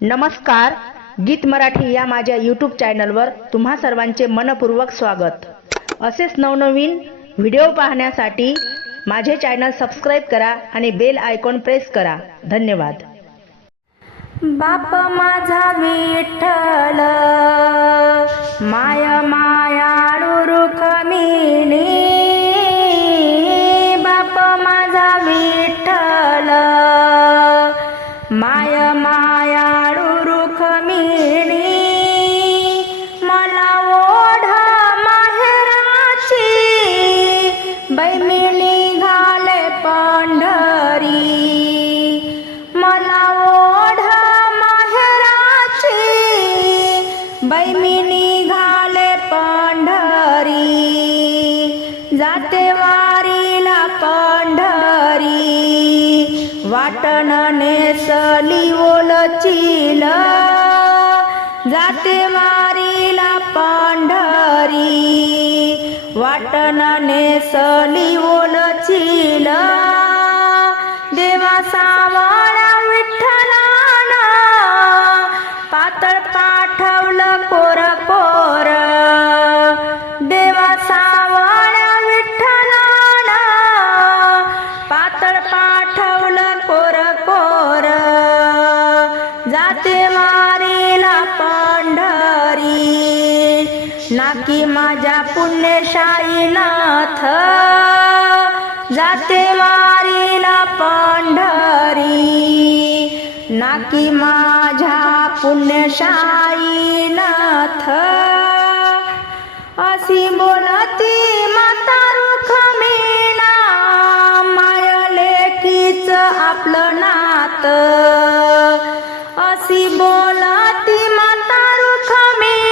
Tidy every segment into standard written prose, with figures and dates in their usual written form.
नमस्कार, गीत मराठी या माझ्या यूट्यूब चॅनलवर तुम्हा सर्वांचे मनपूर्वक स्वागत। असेच नवनवीन व्हिडिओ पाहण्यासाठी माझे चॅनल सबस्क्राइब करा आणि बेल आयकॉन प्रेस करा। धन्यवाद। बाप माझा विठ्ठल माया मायाळू रुक्मिणी, बाप माझा विठ्ठल माया मायाळू रुक्मिणी, मला ओढ माहेराची बाई मी निघाले पंढरी, मला ओढ माहेराची बाई मी निघाले पंढरी, जाते वारीला पंढरी, वाटण नेसली ओलचील, जाते वारीला पंढरी, वाटण नेसली ओलचील, देवा सावळ्या विठ्ठलानं पातळ पाठवलं कोर कोर, देवा सावळ्या विठ्ठलानं पातळ पाठवलं कोर कोर, जाते वारीला पंढरी, नाकी माझ्या पुण्यशाईनाथ, जाते वारीला पंढरी, नाकी माझ्या पुण्यशाईनाथ, अशी बोलती माता रुक्मिणी, माया लेकीच आपलं नात, अशी बोलती माता रुक्मिणी,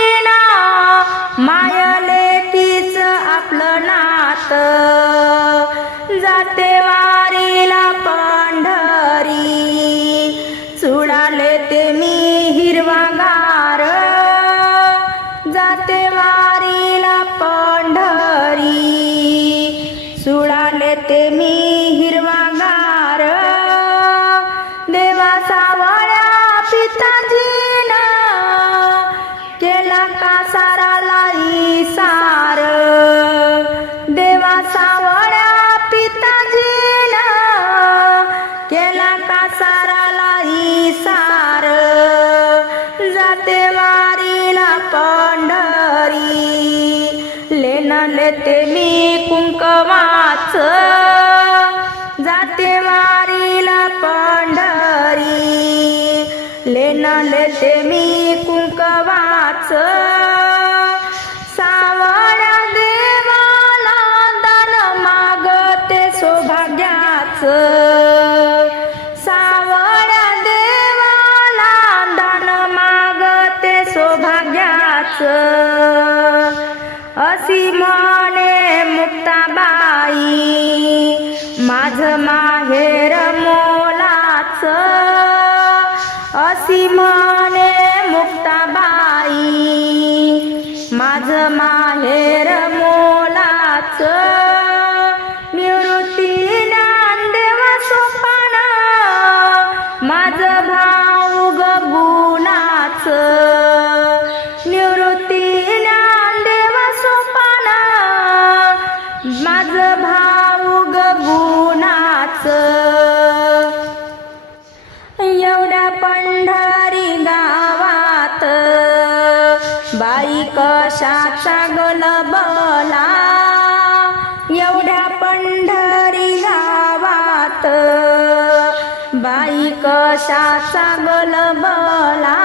माया लेकीच आपलं नात, जाते वारीला पंढरी, चुडाले ते मी हिरवागार, जाते वारीला पंढरी, चुडाले ते मी हिरवागार, देवा सावळ्या पिताजीनं केला कासाराला इसार, देवा सावळ्या पिताजीनं केला कासाराला इसार, जाते वारीला पंढरी, लेणं लेते मी कुंकवाच, जाते वारीला पंढरी, लेणं लेते मी कुंकवाच, सावळ्या देवाला दान मागते सौभाग्याच, सावळ्या देवाला दान मागते सौभाग्याच, अशी म्हणे मुक्ताबाई माझं माहेर मोलाच, अशी म्हणे मुक्ताबाई माझं माहेर मोलाच, निवृत्ती ज्ञानदेव सोपान माझं भाऊग गुणाच, निवृत्ती ज्ञानदेव सोपान माझं भाऊग गुणाच, एवढ्या पंढरी गावात बाई कशाचा गलबला, एवढ्या पंढरी गावात बाई कशाचा गलबला,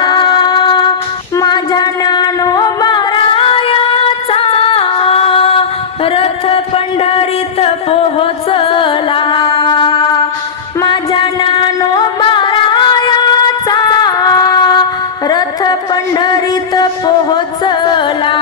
माझ्या ज्ञानोबारायाचा रथ पंढरीत पोहोचला, माझ्या ज्ञानोबारायाचा रथ पंढरीत पोहोचला,